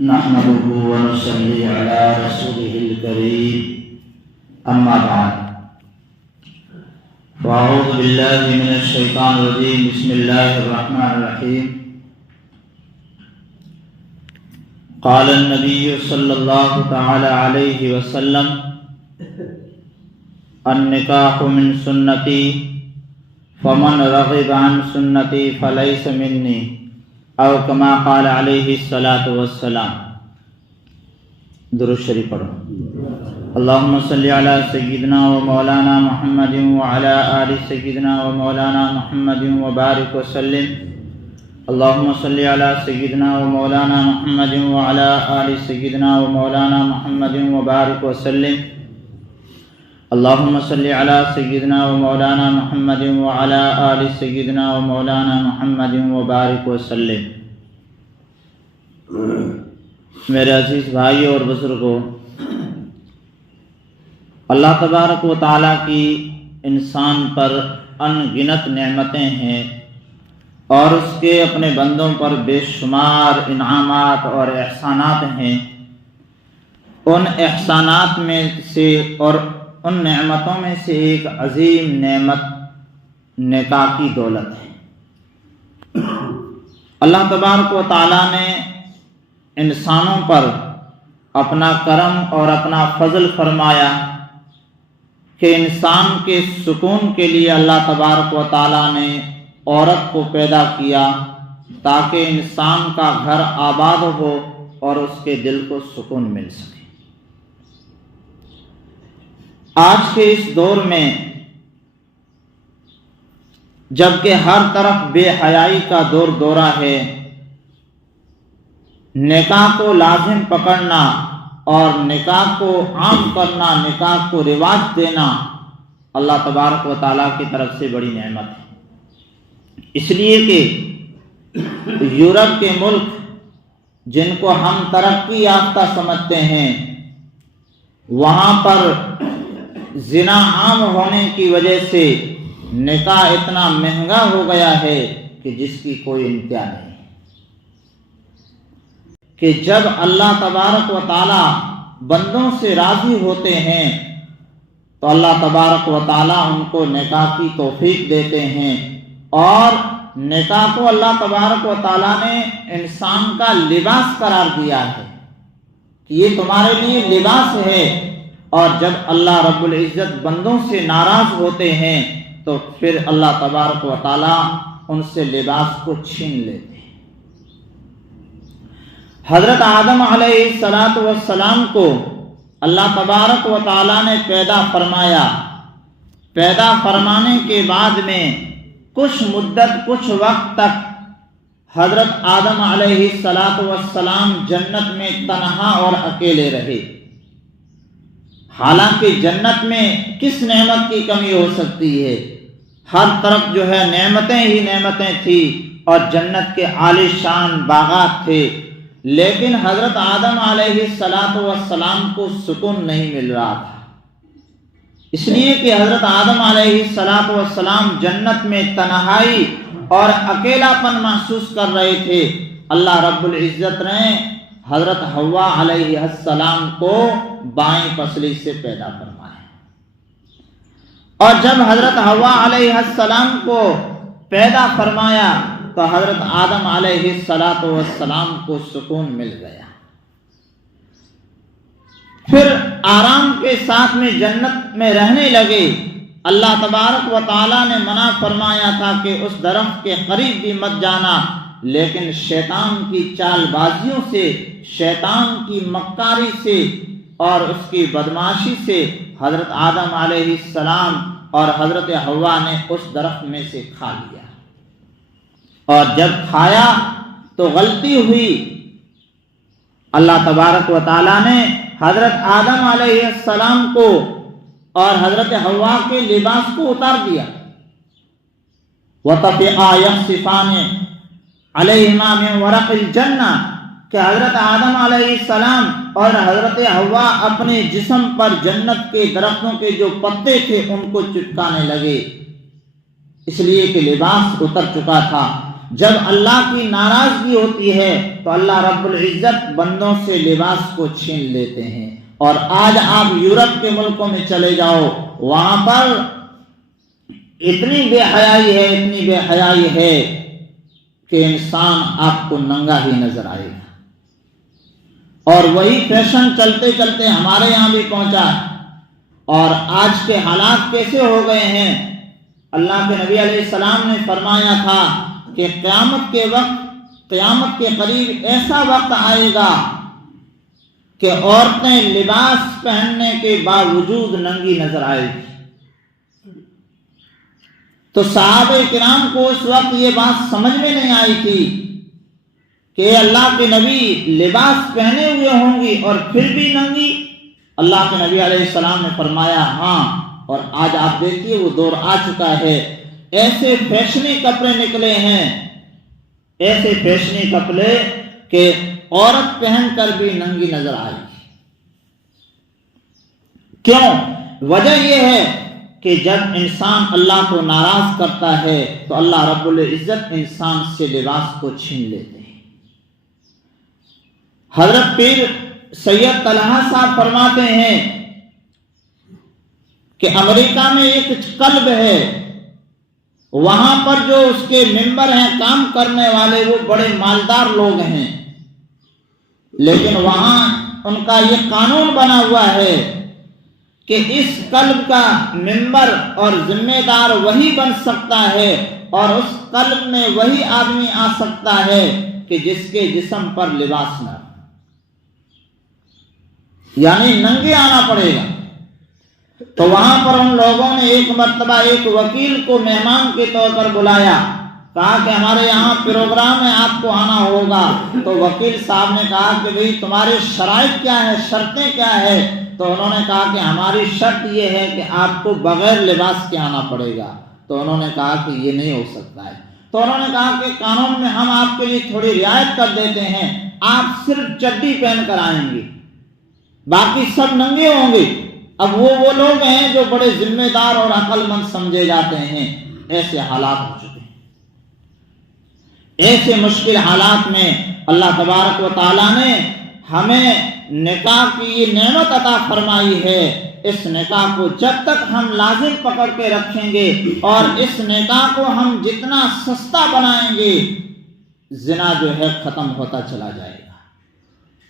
نحمده ونصلي على رسوله الكريم أما بعد فأعوذ بالله من الشيطان الرجيم بسم الله الرحمن الرحيم قال النبي صلى الله تعالى عليه وسلم النکاح من سنتی فمن رغب عن سنتی فلیس منی او کما قال علیہ الصلاۃ والسلام۔ درود شریف پڑھو۔ اللہم صلی علی سیدنا و مولانا محمد وعلی آل سیدنا و مولانا محمد وبارک وسلم۔ اللہم صلی علی سیدنا و مولانا محمد وعلی آل سیدنا و مولانا محمد وبارک وسلم۔ اللہم صلی علی سیدنا و مولانا محمد وعلی آل سیدنا و مولانا محمد وبارک وسلم۔ میرے عزیز بھائیوں اور بزرگوں، اللہ تبارک و تعالیٰ کی انسان پر ان گنت نعمتیں ہیں اور اس کے اپنے بندوں پر بے شمار انعامات اور احسانات ہیں۔ ان احسانات میں سے اور ان نعمتوں میں سے ایک عظیم نعمت نکاح کی دولت ہے۔ اللہ تبارک و تعالیٰ نے انسانوں پر اپنا کرم اور اپنا فضل فرمایا کہ انسان کے سکون کے لیے اللہ تبارک و تعالیٰ نے عورت کو پیدا کیا تاکہ انسان کا گھر آباد ہو اور اس کے دل کو سکون مل سکے۔ آج کے اس دور میں جبکہ ہر طرف بے حیائی کا دور دورہ ہے، نکاح کو لازم پکڑنا اور نکاح کو عام کرنا، نکاح کو رواج دینا اللہ تبارک و تعالیٰ کی طرف سے بڑی نعمت ہے۔ اس لیے کہ یورپ کے ملک جن کو ہم ترقی یافتہ سمجھتے ہیں، وہاں پر زنا عام ہونے کی وجہ سے نکاح اتنا مہنگا ہو گیا ہے کہ جس کی کوئی انتہا نہیں، کہ جب اللہ تبارک و تعالیٰ بندوں سے راضی ہوتے ہیں تو اللہ تبارک و تعالیٰ ان کو نکاح کی توفیق دیتے ہیں، اور نکاح کو اللہ تبارک و تعالیٰ نے انسان کا لباس قرار دیا ہے کہ یہ تمہارے لیے لباس ہے۔ اور جب اللہ رب العزت بندوں سے ناراض ہوتے ہیں تو پھر اللہ تبارک و تعالیٰ ان سے لباس کو چھین لیتے ہیں۔ حضرت آدم علیہ السلام کو اللہ تبارک و تعالیٰ نے پیدا فرمایا۔ پیدا فرمانے کے بعد میں کچھ مدت، کچھ وقت تک حضرت آدم علیہ السلام جنت میں تنہا اور اکیلے رہے۔ حالانکہ جنت میں کس نعمت کی کمی ہو سکتی ہے؟ ہر طرف جو ہے نعمتیں ہی نعمتیں تھی اور جنت کے عالی شان باغات تھے، لیکن حضرت آدم علیہ السلام کو سکون نہیں مل رہا تھا، اس لیے کہ حضرت آدم علیہ السلام جنت میں تنہائی اور اکیلا پن محسوس کر رہے تھے۔ اللہ رب العزت نے حضرت حوا علیہ السلام کو بائیں پسلی سے پیدا فرمایا، اور جب حضرت حوا علیہ السلام کو پیدا فرمایا تو حضرت آدم علیہ السلام کو سکون مل گیا۔ پھر آرام کے ساتھ میں جنت میں رہنے لگے۔ اللہ تبارک و تعالیٰ نے منع فرمایا تھا کہ اس درخت کے قریب بھی مت جانا، لیکن شیطان کی چال بازیوں سے، شیطان کی مکاری سے اور اس کی بدماشی سے حضرت آدم علیہ السلام اور حضرت حوا نے اس درخت میں سے کھا لیا، اور جب کھایا تو غلطی ہوئی۔ اللہ تبارک و تعالیٰ نے حضرت آدم علیہ السلام کو اور حضرت حوا کے لباس کو اتار دیا۔ وَطَفِقَا يَخْصِفَانِ عَلَيْهِمَا مِنْ وَرَقِ الْجَنَّةِ کہ حضرت آدم علیہ السلام اور حضرت حوا اپنے جسم پر جنت کے درختوں کے جو پتے تھے ان کو چپکانے لگے، اس لیے کہ لباس اتر چکا تھا۔ جب اللہ کی ناراضگی ہوتی ہے تو اللہ رب العزت بندوں سے لباس کو چھین لیتے ہیں. اور آج آپ یورپ کے ملکوں میں چلے جاؤ، وہاں پر اتنی بے حیائی ہے کہ انسان آپ کو ننگا ہی نظر آئے گا. اور وہی فیشن چلتے چلتے ہمارے یہاں بھی پہنچا. اور آج کے حالات کیسے ہو گئے ہیں؟ اللہ کے نبی علیہ السلام نے فرمایا تھا کہ قیامت کے قریب ایسا وقت آئے گا کہ عورتیں لباس پہننے کے باوجود ننگی نظر آئے گی. تو صحابہ کرام کو اس وقت یہ بات سمجھ میں نہیں آئی تھی کہ اللہ کے نبی لباس پہنے ہوئے ہوں گی اور پھر بھی ننگی. اللہ کے نبی علیہ السلام نے فرمایا ہاں. اور آج آپ دیکھیے وہ دور آ چکا ہے، ایسے فیشنی کپڑے نکلے ہیں، ایسے فیشنی کپڑے کہ عورت پہن کر بھی ننگی نظر آئے گی. کیوں؟ وجہ یہ ہے کہ جب انسان اللہ کو ناراض کرتا ہے تو اللہ رب العزت انسان سے لباس کو چھین لیتے ہیں. حضرت پیر سید طلحہ صاحب فرماتے ہیں کہ امریکہ میں ایک کلب ہے، وہاں پر جو اس کے ممبر ہیں کام کرنے والے وہ بڑے مالدار لوگ ہیں، لیکن وہاں ان کا یہ قانون بنا ہوا ہے کہ اس کلب کا ممبر اور ذمہ دار وہی بن سکتا ہے اور اس کلب میں وہی آدمی آ سکتا ہے کہ جس کے جسم پر لباس نہ، یعنی ننگے آنا پڑے گا. تو وہاں پر ان لوگوں نے ایک مرتبہ ایک وکیل کو مہمان کے طور پر بلایا، کہا کہ ہمارے یہاں پروگرام ہے، آپ کو آنا ہوگا. تو وکیل صاحب نے کہا کہ بھئی تمہارے شرائط کیا ہے، شرطیں کیا ہے؟ تو انہوں نے کہا کہ ہماری شرط یہ ہے کہ آپ کو بغیر لباس کے آنا پڑے گا. تو انہوں نے کہا کہ یہ نہیں ہو سکتا ہے. تو انہوں نے کہا کہ قانون میں ہم آپ کے لیے تھوڑی رعایت کر دیتے ہیں، آپ صرف چڈی پہن کر آئیں گے، باقی سب ننگے ہوں گے. اب وہ لوگ ہیں جو بڑے ذمہ دار اور عقل مند سمجھے جاتے ہیں. ایسے حالات ہو چکے ہیں. ایسے مشکل حالات میں اللہ تبارک و تعالیٰ نے ہمیں نکاح کی یہ نعمت عطا فرمائی ہے. اس نکاح کو جب تک ہم لازم پکڑ کے رکھیں گے اور اس نکاح کو ہم جتنا سستا بنائیں گے، زنا جو ہے ختم ہوتا چلا جائے گا.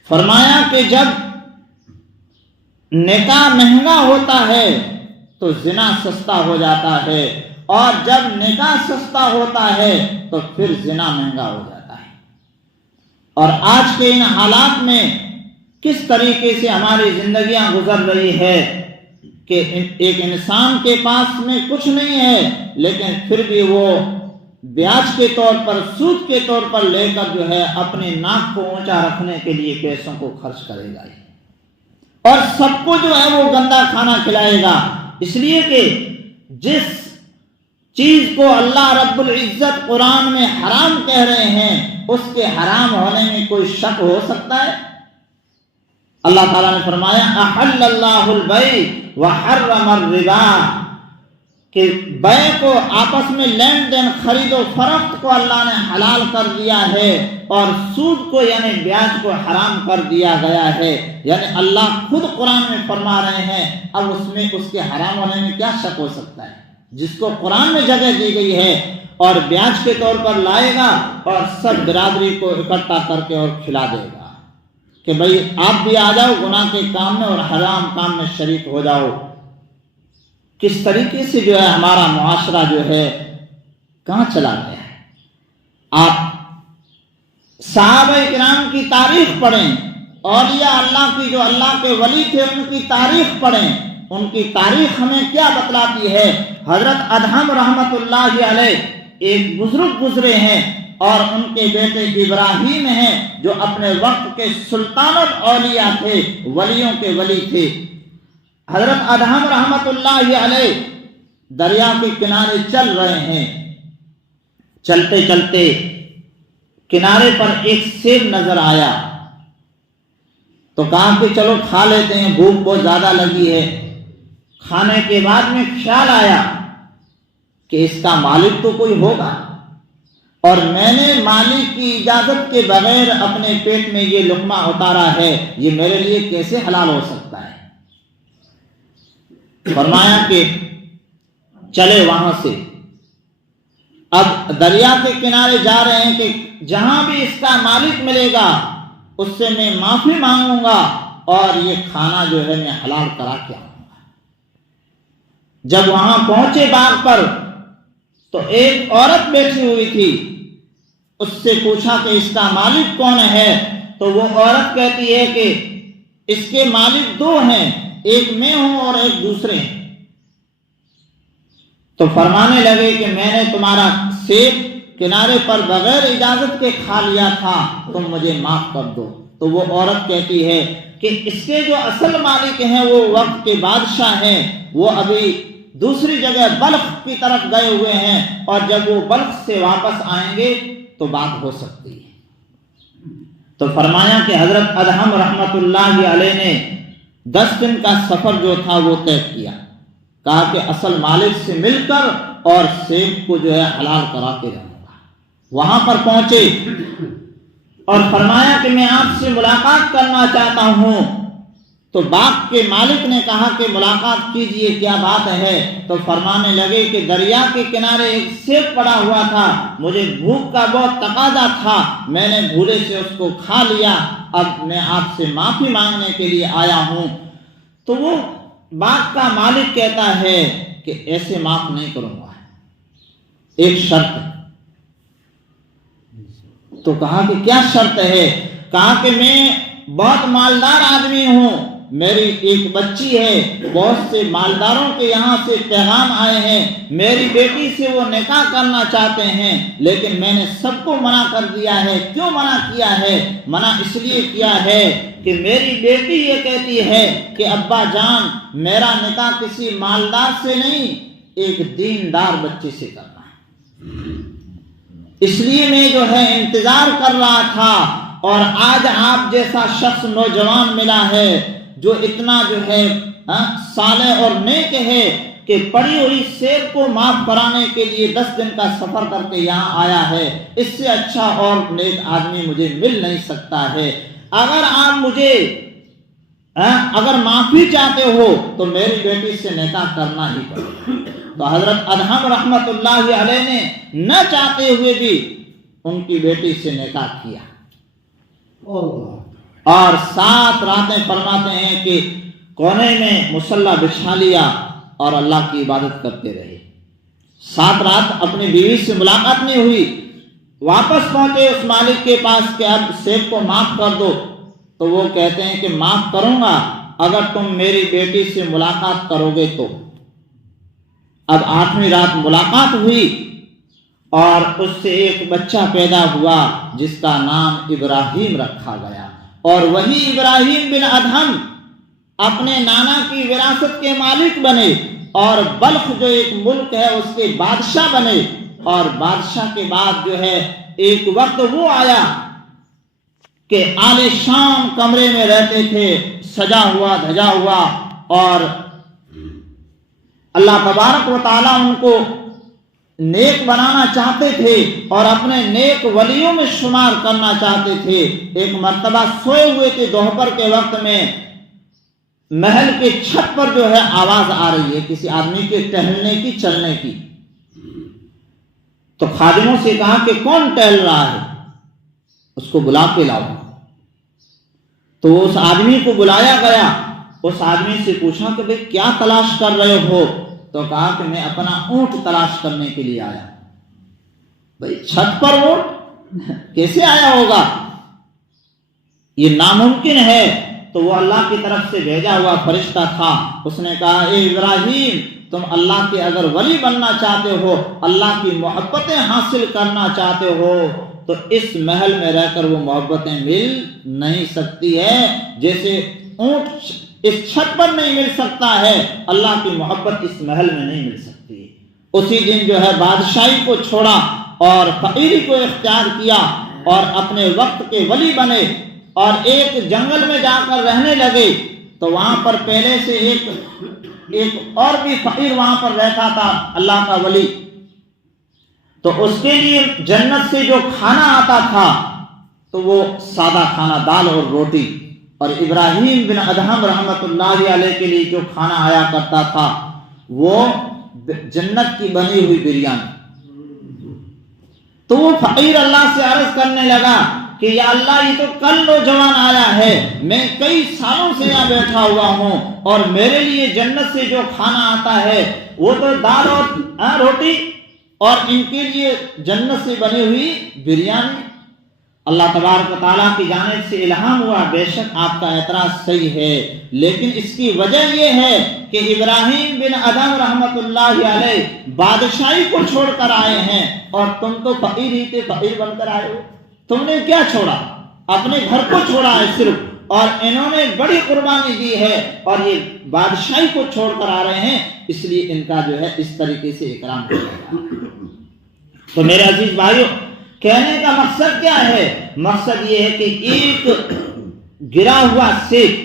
فرمایا کہ جب نکاح مہنگا ہوتا ہے تو زنا سستا ہو جاتا ہے، اور جب نکاح سستا ہوتا ہے تو پھر زنا مہنگا ہو جاتا ہے. اور آج کے ان حالات میں کس طریقے سے ہماری زندگیاں گزر رہی ہے کہ ایک انسان کے پاس میں کچھ نہیں ہے، لیکن پھر بھی وہ بیاج کے طور پر، سود کے طور پر لے کر جو ہے اپنے ناک کو اونچا رکھنے کے لیے پیسوں کو خرچ کرے گا اور سب کو جو ہے وہ گندا کھانا کھلائے گا. اس لیے کہ جس چیز کو اللہ رب العزت قرآن میں حرام کہہ رہے ہیں اس کے حرام ہونے میں کوئی شک ہو سکتا ہے؟ اللہ تعالیٰ نے فرمایا احل اللہ البیع وحرم الربا، کہ بیع کو، آپس میں لین دین، خرید و فروخت کو اللہ نے حلال کر دیا ہے اور سود کو یعنی بیاج کو حرام کر دیا گیا ہے. یعنی اللہ خود قرآن میں فرما رہے ہیں، اب اس میں اس کے حرام ہونے میں کیا شک ہو سکتا ہے؟ جس کو قرآن میں جگہ دی گئی ہے اور بیاج کے طور پر لائے گا اور سب برادری کو اکٹھا کر کے اور کھلا دے گا کہ بھئی آپ بھی آ جاؤ گناہ کے کام میں اور حرام کام میں شریک ہو جاؤ. کس طریقے سے جو ہے ہمارا معاشرہ جو ہے کہاں چلا گیا ہے. آپ صحابہ کرام کی تاریخ پڑھیں، اولیاء اللہ کی جو اللہ کے ولی تھے ان کی تاریخ پڑھیں. ان کی تاریخ ہمیں کیا بتلاتی ہے؟ حضرت ادہم رحمت اللہ علیہ ایک بزرگ گزرے ہیں اور ان کے بیٹے ابراہیم ہیں جو اپنے وقت کے سلطان الاولیاء تھے، ولیوں کے ولی تھے. حضرت ادہم رحمت اللہ علیہ دریا کے کنارے چل رہے ہیں، چلتے چلتے کنارے پر ایک سیب نظر آیا تو کہا کہ چلو کھا لیتے ہیں، بھوک بہت زیادہ لگی ہے. کھانے کے بعد میں خیال آیا کہ اس کا مالک تو کوئی ہوگا، اور میں نے مالک کی اجازت کے بغیر اپنے پیٹ میں یہ لقمہ اتارا ہے، یہ میرے لیے کیسے حلال ہو سکتا ہے؟ فرمایا کہ چلے وہاں سے، اب دریا کے کنارے جا رہے ہیں کہ جہاں بھی اس کا مالک ملے گا اس سے میں معافی مانگوں گا اور یہ کھانا جو ہے میں حلال کرا کے آؤں گا۔ جب وہاں پہنچے باغ پر تو ایک عورت بیٹھی ہوئی تھی، اس سے پوچھا کہ اس کا مالک کون ہے؟ تو وہ عورت کہتی ہے کہ اس کے مالک دو ہیں، ایک میں ہوں اور ایک دوسرے ہیں۔ تو فرمانے لگے کہ میں نے تمہارا سیب کنارے پر بغیر اجازت کے کھا لیا تھا، تم مجھے معاف کر دو۔ تو وہ عورت کہتی ہے کہ اس کے جو اصل مالک ہیں وہ وقت کے بادشاہ ہیں، وہ ابھی دوسری جگہ بلخ کی طرف گئے ہوئے ہیں، اور جب وہ بلخ سے واپس آئیں گے تو بات ہو سکتی ہے۔ تو فرمایا کہ حضرت ادہم رحمت اللہ علیہ نے 10 دن کا سفر جو تھا وہ طے کیا، کہا کہ اصل مالک سے مل کر اور سیب کو جو ہے حلال کرا کے رہوں گا۔ وہاں پر پہنچے اور فرمایا کہ میں آپ سے ملاقات کرنا چاہتا ہوں۔ تو باغ کے مالک نے کہا کہ ملاقات کیجئے، کیا بات ہے؟ تو فرمانے لگے کہ دریا کے کنارے ایک سیب پڑا ہوا تھا، مجھے بھوک کا بہت تقاضا تھا، میں نے بھولے سے اس کو کھا لیا، اب میں آپ سے معافی مانگنے کے لیے آیا ہوں۔ تو وہ باغ کا مالک کہتا ہے کہ ایسے معاف نہیں کروں گا، ایک شرط ہے۔ تو کہا کہ کیا شرط ہے؟ کہا کہ میں بہت مالدار آدمی ہوں، میری ایک بچی ہے، بہت سے مالداروں کے یہاں سے پیغام آئے ہیں، میری بیٹی سے وہ نکاح کرنا چاہتے ہیں، لیکن میں نے سب کو منع کر دیا ہے۔ کیوں منع کیا ہے؟ منع اس لیے کیا ہے کہ میری بیٹی یہ کہتی ہے کہ ابا جان میرا نکاح کسی مالدار سے نہیں، ایک دیندار بچے سے کرنا ہے، اس لیے میں جو ہے انتظار کر رہا تھا، اور آج آپ جیسا شخص نوجوان ملا ہے جو اتنا جو ہے صالح اور نیک ہے کہ پڑی ہوئی سیب کو معاف کرانے کے لیے 10 دن کا سفر کر کے یہاں آیا ہے، اس سے اچھا اور نیک آدمی مجھے مل نہیں سکتا ہے۔ اگر آپ مجھے اگر معافی چاہتے ہو تو میری بیٹی سے نکاح کرنا ہی پڑے گا۔ تو حضرت ادہم رحمت اللہ علیہ نے نہ چاہتے ہوئے بھی ان کی بیٹی سے نکاح کیا، اور 7 راتیں فرماتے ہیں کہ کونے میں مصلی بچھا لیا اور اللہ کی عبادت کرتے رہے۔ 7 رات اپنی بیوی سے ملاقات نہیں ہوئی۔ واپس پہنچے اس مالک کے پاس کہ اب سیب کو معاف کر دو، تو وہ کہتے ہیں کہ معاف کروں گا اگر تم میری بیٹی سے ملاقات کرو گے تو۔ اب 8ویں رات ملاقات ہوئی اور اس سے ایک بچہ پیدا ہوا جس کا نام ابراہیم رکھا گیا، اور وہی ابراہیم بن ادہم اپنے نانا کی وراثت کے مالک بنے، اور بلخ جو ایک ملک ہے اس کے بادشاہ بنے، اور بادشاہ کے بعد جو ہے ایک وقت وہ آیا کہ عالی شان کمرے میں رہتے تھے، سجا ہوا دھجا ہوا، اور اللہ تبارک و تعالیٰ ان کو نیک بنانا چاہتے تھے اور اپنے نیک ولیوں میں شمار کرنا چاہتے تھے۔ ایک مرتبہ سوئے ہوئے تھے، دوپہر کے وقت میں محل کے چھت پر جو ہے آواز آ رہی ہے کسی آدمی کے ٹہلنے کی، چلنے کی۔ تو خادموں سے کہا کہ کون ٹہل رہا ہے، اس کو بلا کے لاؤ۔ تو اس آدمی کو بلایا گیا، اس آدمی سے پوچھا کہ بھئی کیا تلاش کر رہے ہو؟ تو کہا کہ میں اپنا اونٹ تلاش کرنے کے لیے آیا۔ بھئی چھت پر اونٹ کیسے آیا ہوگا؟ یہ ناممکن ہے۔ تو وہ اللہ کی طرف سے بھیجا ہوا فرشتہ تھا، اس نے کہا اے ابراہیم، تم اللہ کے اگر ولی بننا چاہتے ہو، اللہ کی محبتیں حاصل کرنا چاہتے ہو، تو اس محل میں رہ کر وہ محبتیں مل نہیں سکتی ہے، جیسے اونٹ اس چھت پر نہیں مل سکتا ہے، اللہ کی محبت اس محل میں نہیں مل سکتی۔ اسی دن جو ہے بادشاہی کو چھوڑا اور فقیری کو اختیار کیا اور اپنے وقت کے ولی بنے، اور ایک جنگل میں جا کر رہنے لگے۔ تو وہاں پر پہلے سے ایک اور بھی فقیر وہاں پر رہتا تھا، اللہ کا ولی۔ تو اس کے لیے جنت سے جو کھانا آتا تھا تو وہ سادہ کھانا، دال اور روٹی، اور ابراہیم بن ادہم رحمۃ اللہ علیہ کے لیے جو کھانا آیا کرتا تھا وہ جنت کی بنی ہوئی بریانی۔ تو وہ فقیر اللہ سے عرض کرنے لگا کہ یا اللہ، یہ تو کل نوجوان آیا ہے، میں کئی سالوں سے یہاں بیٹھا ہوا ہوں، اور میرے لیے جنت سے جو کھانا آتا ہے وہ تو دال اور روٹی، اور ان کے لیے جنت سے بنی ہوئی بریانی۔ اللہ تبارک و تعالیٰ کی جانب سے الہام ہوا، بے شک آپ کا اعتراض صحیح ہے، لیکن اس کی وجہ یہ ہے کہ ابراہیم بن ادہم رحمت اللہ علیہ بادشاہی کو چھوڑ کر آئے ہیں، اور تم تو فقیر ہی تھے، فقیر بن کر آئے ہو۔ تم نے کیا چھوڑا؟ اپنے گھر کو چھوڑا ہے صرف، اور انہوں نے بڑی قربانی دی ہے، اور یہ بادشاہی کو چھوڑ کر آ رہے ہیں، اس لیے ان کا جو ہے اس طریقے سے اکرام کیا جائے۔ تو میرے عزیز بھائیو، کہنے کا مقصد کیا ہے؟ مقصد یہ ہے کہ ایک گرا ہوا سیب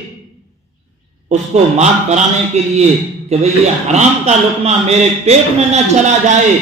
اس کو معاف کرانے کے لیے کہ بھئی یہ حرام کا لقمہ میرے پیٹ میں نہ چلا جائے،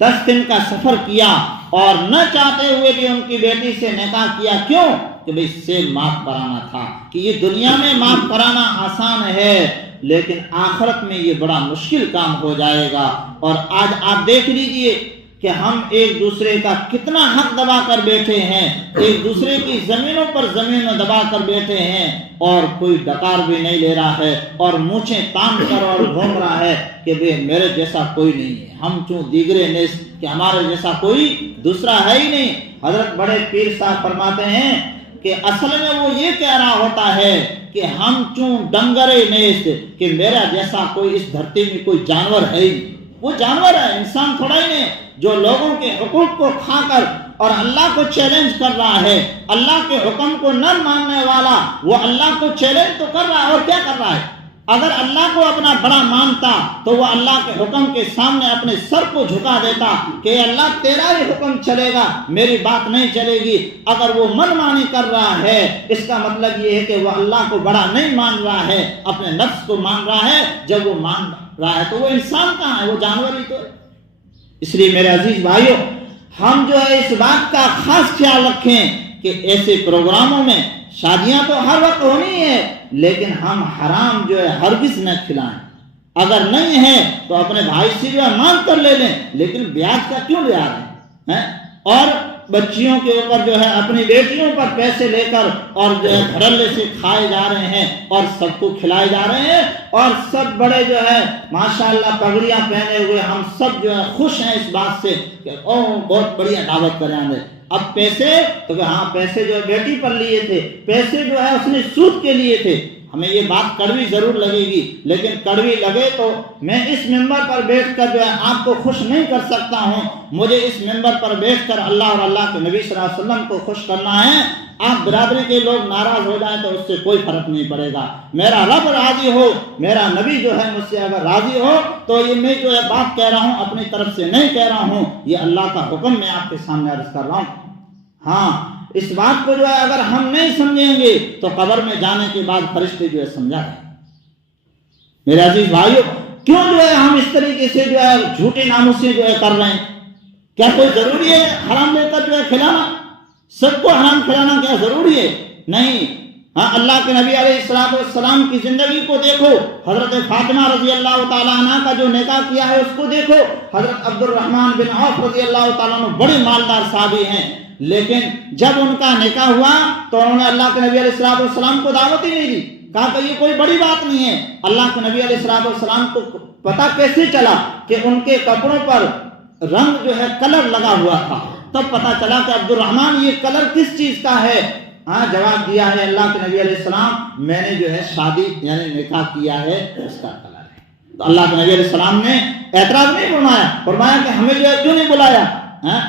10 دن کا سفر کیا اور نہ چاہتے ہوئے بھی ان کی بیٹی سے نکاح کیا۔ کیوں؟ کہ بھئی سیب معاف کرانا تھا، کہ یہ دنیا میں معاف کرانا آسان ہے لیکن آخرت میں یہ بڑا مشکل کام ہو جائے گا۔ اور آج آپ دیکھ لیجئے کہ ہم ایک دوسرے کا کتنا حق دبا کر بیٹھے ہیں، ایک دوسرے کی زمینوں پر زمینوں دبا کر بیٹھے ہیں، اور کوئی ڈکار بھی نہیں لے رہا ہے، اور مونچھیں تان کر اور گھوم رہا ہے کہ بے میرے جیسا کوئی نہیں ہے، ہم چوں دیگرے نیس، کہ ہمارے جیسا کوئی دوسرا ہے ہی نہیں۔ حضرت بڑے پیر صاحب فرماتے ہیں کہ اصل میں وہ یہ کہہ رہا ہوتا ہے کہ ہم چوں ڈنگرے نیس، کہ میرا جیسا کوئی اس دھرتی میں کوئی جانور ہے ہی نہیں۔ وہ جانور ہے، انسان تھوڑا ہی نہیں، جو لوگوں کے حقوق کو کھا کر اور اللہ کو چیلنج کر رہا ہے، اللہ کے حکم کو نہ ماننے والا، وہ اللہ کو چیلنج تو کر رہا ہے، اور کیا کر رہا ہے؟ اگر اللہ کو اپنا بڑا مانتا تو وہ اللہ کے حکم کے سامنے اپنے سر کو جھکا دیتا کہ اللہ تیرا ہی حکم چلے گا، میری بات نہیں چلے گی۔ اگر وہ من مانی کر رہا ہے، اس کا مطلب یہ ہے کہ وہ اللہ کو بڑا نہیں مان رہا ہے، اپنے نفس کو مان رہا ہے۔ جب وہ مان رہا ہے تو وہ انسان کہاں ہے؟ وہ جانور ہی تو ہے۔ اس لیے میرے عزیز بھائیو، ہم جو ہے اس بات کا خاص خیال رکھیں کہ ایسے پروگراموں میں شادیاں تو ہر وقت ہونی ہے، لیکن ہم حرام جو ہے ہرگز نہ کھلائیں۔ اگر نہیں ہے تو اپنے بھائی سے جو ہے مانگ کر لے لیں، لیکن بیاج کا کیوں لے آ رہے ہیں؟ اور بچیوں کے اوپر جو ہے اپنی بیٹیوں پر پیسے لے کر اور جو ہے دھڑلے سے کھائے جا رہے ہیں، اور سب کو کھلائے جا رہے ہیں، اور سب بڑے جو ہے ماشاءاللہ پگڑیاں پہنے ہوئے ہم سب جو ہے خوش ہیں اس بات سے کہ بہت بڑھیا دعوت کریں گے۔ اب پیسے تو کہ ہاں پیسے جو ہے بیٹی پر لیے تھے، پیسے جو ہے اس نے سود کے لیے تھے۔ ہمیں یہ بات کڑوی ضرور لگے گی، لیکن کڑوی لگے تو میں اس ممبر پر بیٹھ کر جو ہے آپ کو خوش نہیں کر سکتا ہوں۔ مجھے اس ممبر پر بیٹھ کر اللہ اور اللہ کے نبی صلی اللہ علیہ وسلم کو خوش کرنا ہے۔ آپ برادری کے لوگ ناراض ہو جائیں تو اس سے کوئی فرق نہیں پڑے گا۔ میرا رب راضی ہو، میرا نبی جو ہے مجھ سے اگر راضی ہو تو یہ میں جو ہے بات کہہ رہا ہوں اپنی طرف سے نہیں کہہ رہا ہوں، یہ اللہ کا حکم میں آپ کے سامنے عرض کر رہا ہوں۔ ہاں، اس بات کو جو ہے اگر ہم نہیں سمجھیں گے تو قبر میں جانے کے بعد فرشتے جو ہے سمجھا گئے۔ میرے عزیز بھائیو، کیوں جو ہے ہم اس طریقے سے جو ہے جھوٹے ناموں سے جو ہے کر رہے ہیں؟ کیا کوئی ضروری ہے حرام لے کر جو ہے کھلانا؟ سب کو حرام کھلانا کیا ضروری ہے؟ نہیں۔ ہاں، اللہ کے نبی علیہ السلام کی زندگی کو دیکھو، حضرت فاطمہ رضی اللہ تعالیٰ عنہ کا جو نکاح کیا ہے اس کو دیکھو۔ حضرت عبد الرحمن بن عوف رضی اللہ تعالیٰ عنہ بڑے مالدار صحابی ہیں، لیکن جب ان کا نکاح ہوا تو انہوں نے اللہ کے نبی علیہ السلام کو دعوت ہی نہیں دی، کہا کہ یہ کوئی بڑی بات نہیں ہے۔ اللہ کے نبی علیہ السلام کو پتہ کیسے چلا کہ ان کے کپڑوں پر رنگ جو ہے کلر لگا ہوا تھا؟ تب پتہ چلا کہ عبد الرحمن یہ کلر کس چیز کا ہے؟ ہاں، جواب دیا ہے اللہ کے نبی علیہ السلام، میں نے جو ہے شادی یعنی نکاح کیا ہے اس کا کلر ہے۔ تو اللہ کے نبی علیہ السلام نے اعتراض نہیں فرمایا کہ ہمیں جو ہے کیوں نہیں بلایا؟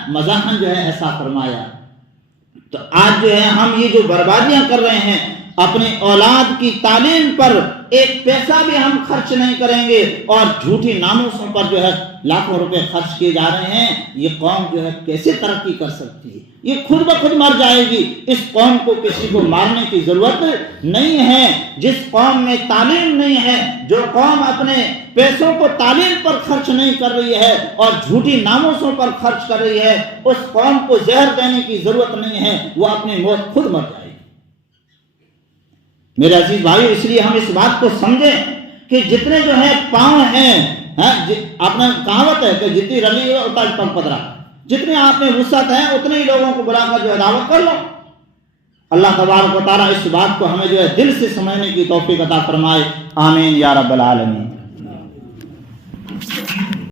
مزاحن جو ہے ایسا فرمایا۔ تو آج جو ہے ہم یہ جو بربادیاں کر رہے ہیں، اپنی اولاد کی تعلیم پر ایک پیسہ بھی ہم خرچ نہیں کریں گے اور جھوٹی ناموسوں پر جو ہے لاکھوں روپے خرچ کیے جا رہے ہیں، یہ قوم جو ہے کیسے ترقی کر سکتی ہے؟ یہ خود بخود مر جائے گی۔ اس قوم کو کسی کو مارنے کی ضرورت نہیں ہے۔ جس قوم میں تعلیم نہیں ہے، جو قوم اپنے پیسوں کو تعلیم پر خرچ نہیں کر رہی ہے اور جھوٹی ناموسوں پر خرچ کر رہی ہے، اس قوم کو زہر دینے کی ضرورت نہیں ہے، وہ اپنی موت خود مر جائے گی۔ میرے عزیز بھائی، اس لیے ہم اس بات کو سمجھیں کہ جتنے جو ہے پاؤں ہیں، اپنا کہاوت ہے کہ جتنی رلی ہے اتنا پگ پدرا، جتنے آپ میں وسعت ہے اتنے ہی لوگوں کو بلا کر جو ہے دعوت کر لو۔ اللہ تبارک و تعالیٰ اس بات کو ہمیں جو ہے دل سے سمجھنے کی توفیق عطا فرمائے، آمین یا رب العالمین۔